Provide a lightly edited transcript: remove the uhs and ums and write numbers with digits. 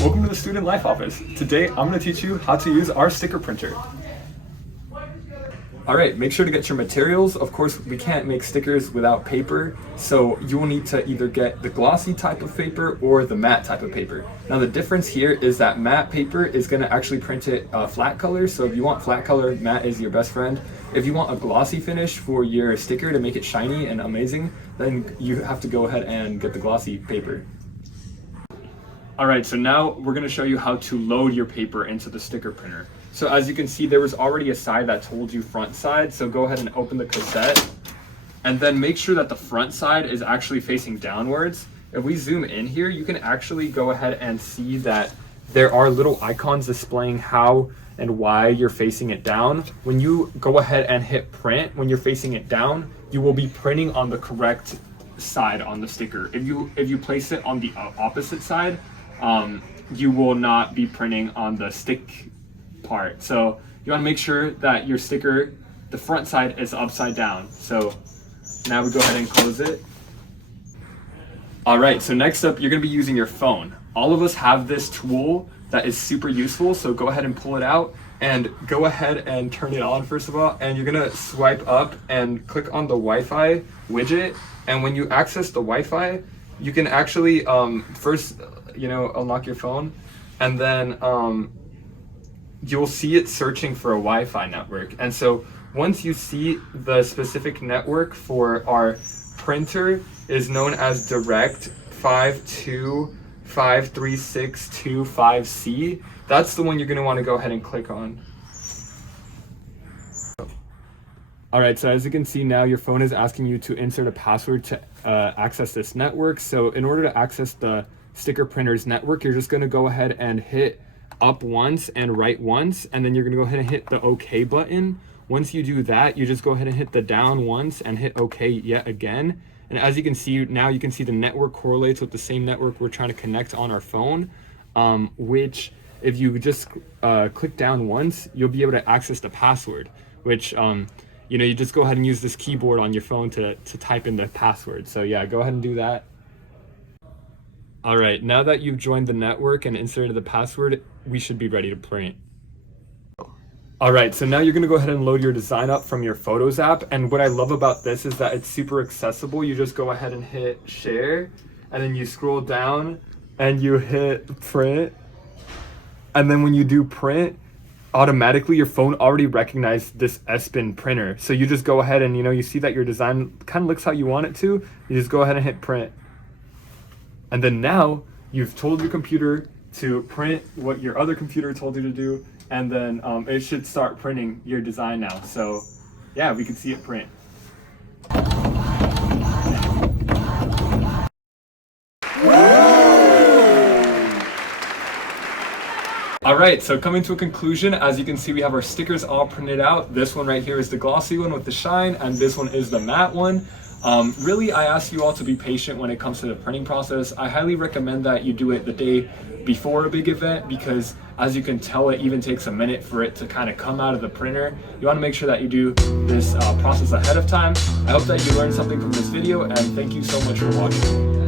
Welcome to the Student Life Office. Today I'm going to teach you how to use our sticker printer. Alright, make sure to get your materials. Of course, we can't make stickers without paper, so you will need to either get the glossy type of paper or the matte type of paper. Now the difference here is that matte paper is going to actually print it flat color, so if you want flat color, matte is your best friend. If you want a glossy finish for your sticker to make it shiny and amazing, then you have to go ahead and get the glossy paper. Alright, so now we're going to show you how to load your paper into the sticker printer. So as you can see, there was already a side that told you front side, so go ahead and open the cassette and then make sure that the front side is actually facing downwards. If we zoom in here, you can actually go ahead and see that there are little icons displaying how and why you're facing it down. When you go ahead and hit print, when you're facing it down, you will be printing on the correct side on the sticker. If you place it on the opposite side, you will not be printing on the stick part. So you want to make sure that your sticker, the front side, is upside down. So now we go ahead and close it. Alright, so next up you're going to be using your phone. All of us have this tool that is super useful, so go ahead and pull it out and go ahead and turn it on first of all, and you're going to swipe up and click on the Wi-Fi widget, and when you access the Wi-Fi, you can actually first unlock your phone, and then you'll see it searching for a Wi-Fi network. And so once you see the specific network for our printer is known as Direct 5253625C, that's the one you're going to want to go ahead and click on. Alright, so as you can see now, your phone is asking you to insert a password to access this network. So in order to access the sticker printer's network, you're just going to go ahead and hit up once and right once, and then you're going to go ahead and hit the OK button. Once you do that, you just go ahead and hit the down once and hit OK yet again. And as you can see now, you can see the network correlates with the same network we're trying to connect on our phone, which if you just click down once, you'll be able to access the password, which you just go ahead and use this keyboard on your phone to type in the password. So yeah, go ahead and do that. Alright, now that you've joined the network and inserted the password, we should be ready to print. Alright, so now you're going to go ahead and load your design up from your Photos app, and what I love about this is that it's super accessible. You just go ahead and hit share, and then you scroll down and you hit print, and then when you do print, automatically your phone already recognized this S-Bin printer. So you just go ahead and you see that your design kind of looks how you want it to. You just go ahead and hit print. And then now you've told your computer to print what your other computer told you to do, and then it should start printing your design now. So yeah, we can see it print. Alright, so coming to a conclusion, as you can see, we have our stickers all printed out. This one right here is the glossy one with the shine, and this one is the matte one. Really, I ask you all to be patient when it comes to the printing process. I highly recommend that you do it the day before a big event, because as you can tell, it even takes a minute for it to kind of come out of the printer. You want to make sure that you do this process ahead of time. I hope that you learned something from this video, and thank you so much for watching.